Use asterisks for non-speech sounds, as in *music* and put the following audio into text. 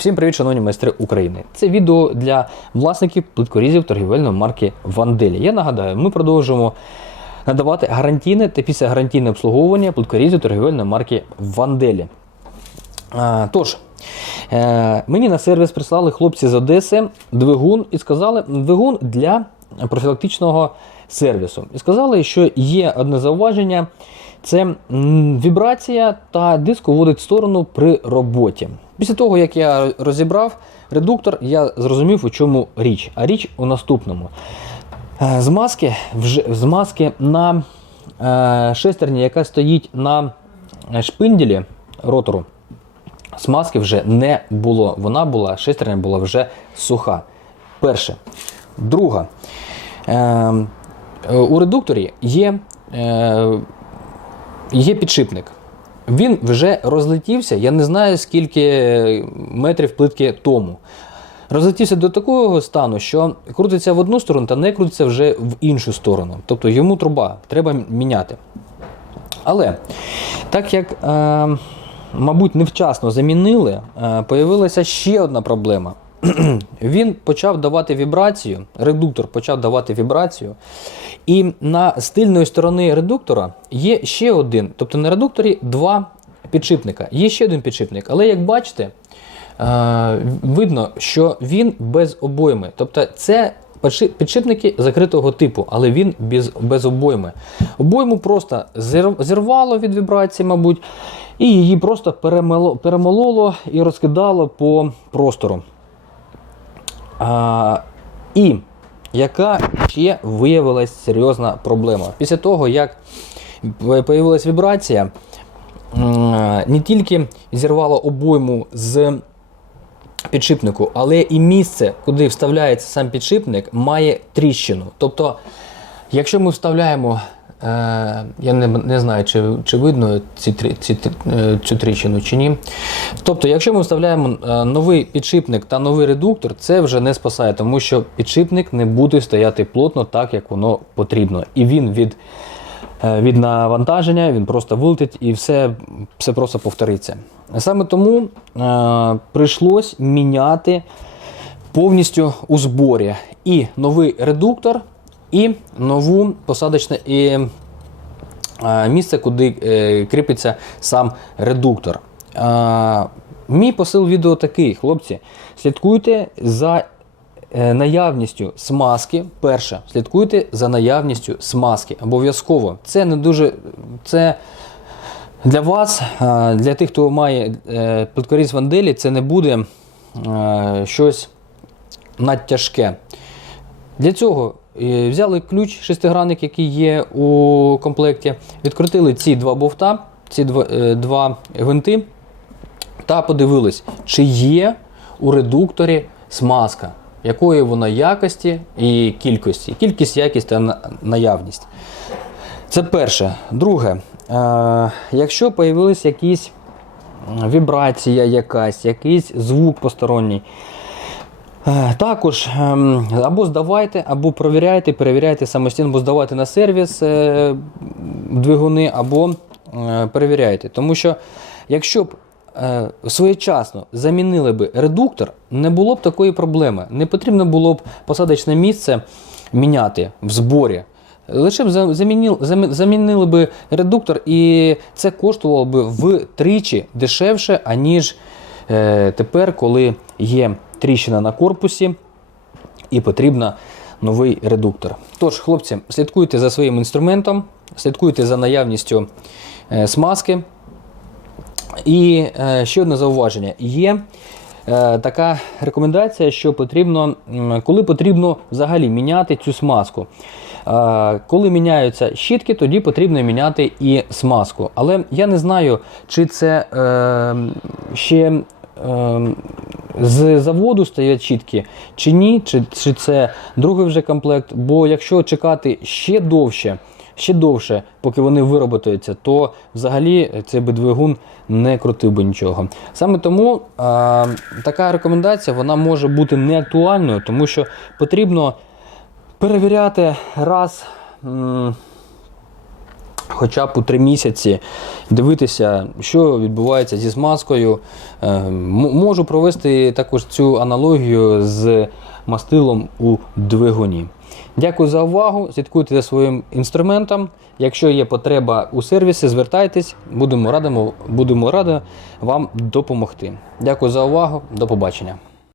Всім привіт, шановні майстри України. Це відео для власників плиткорізів торгівельної марки Ванделі. Я нагадаю, ми продовжуємо надавати гарантійне та післягарантійне обслуговування плиткорізів торгівельної марки Ванделі. Тож, е, мені на сервіс прислали хлопці з Одеси двигун і сказали, двигун для профілактичного сервісу. І сказали, що є одне зауваження: це вібрація та диск уводить в сторону при роботі. Після того, як я розібрав редуктор, я зрозумів, у чому річ. А річ у наступному. Е, З маски, з маски на е, шестерні, яка стоїть на е, шпинделі ротору, смазки вже не було. Вона була, шестерня була вже суха. Перше. Друга. У редукторі є, є підшипник. Він вже розлетівся, я не знаю скільки метрів плитки тому. Розлетівся до такого стану, що крутиться в одну сторону та не крутиться вже в іншу сторону. Тобто йому труба треба міняти. Але так як, е, мабуть, невчасно замінили, е, появилася ще одна проблема. *clears throat* Він почав давати вібрацію, редуктор почав давати вібрацію. І на стильної сторони редуктора є ще один, тобто на редукторі два підшипника. Є ще один підшипник, але як бачите, е, видно, що він без обойми. Тобто це підшипники закритого типу, але він без, без обойми. Обойму просто зірвало від вібрації, мабуть, і її просто перемололо і розкидало по простору. А, і яка ще виявилась серйозна проблема? Після того, як з'явилася вібрація, не тільки зірвало обойму з підшипнику, але і місце, куди вставляється сам підшипник, має тріщину. Тобто, якщо ми вставляємо, я не, не знаю, чи, чи видно ці, ці, е, цю тріщину чи ні. Тобто, якщо ми вставляємо е, новий підшипник та новий редуктор, це вже не спасає, тому що підшипник не буде стояти плотно так, як воно потрібно. І він від, е, від навантаження він просто вилетить і все, все просто повториться. Саме тому е, прийшлось міняти повністю у зборі і новий редуктор, і нову посадочне і е, місце, куди е, кріпиться сам редуктор. Е, Мій посил відео такий, хлопці. Слідкуйте за наявністю смазки. Перше, слідкуйте за наявністю смазки. Обов'язково. Це не дуже. Це для вас, для тих, хто має плиткоріз ванделі, це не буде щось надтяжке. Для цього взяли ключ шестигранник, який є у комплекті, відкрутили ці два бовта, ці два, е, два гвинти, та подивились, чи є у редукторі смазка, якої вона якості і кількості. Кількість, якість та наявність. Це перше. Друге, е, якщо появилась якісь вібрація якась, якийсь звук посторонній, Е, Також ем, або здавайте, або провіряйте, перевіряйте самостійно, або здавайте на сервіс е, двигуни, або е, перевіряйте. Тому що якщо б е, своєчасно замінили б редуктор, не було б такої проблеми. Не потрібно було б посадочне місце міняти в зборі. Лише б замінили, замінили б редуктор, і це коштувало б втричі дешевше, аніж е, тепер, коли є тріщина на корпусі і потрібен новий редуктор. Тож, хлопці, слідкуйте за своїм інструментом, слідкуйте за наявністю е, смазки. І е, ще одне зауваження. Є е, така рекомендація, що потрібно, коли потрібно взагалі міняти цю смазку. Коли міняються щітки, тоді потрібно міняти і смазку. Але я не знаю, чи це ще з заводу стоять щітки, чи ні, чи, чи це другий вже комплект. Бо якщо чекати ще довше, ще довше, поки вони вироботуються, то взагалі цей би двигун не крутив би нічого. Саме тому е, така рекомендація вона може бути не актуальною, тому що потрібно перевіряти раз. м, хоча б у три місяці дивитися, що відбувається зі змазкою. Е, Можу провести також цю аналогію з мастилом у двигуні. Дякую за увагу. Слідкуйте за своїм інструментом. Якщо є потреба у сервісі, звертайтесь, будемо радимо, будемо раді вам допомогти. Дякую за увагу. До побачення.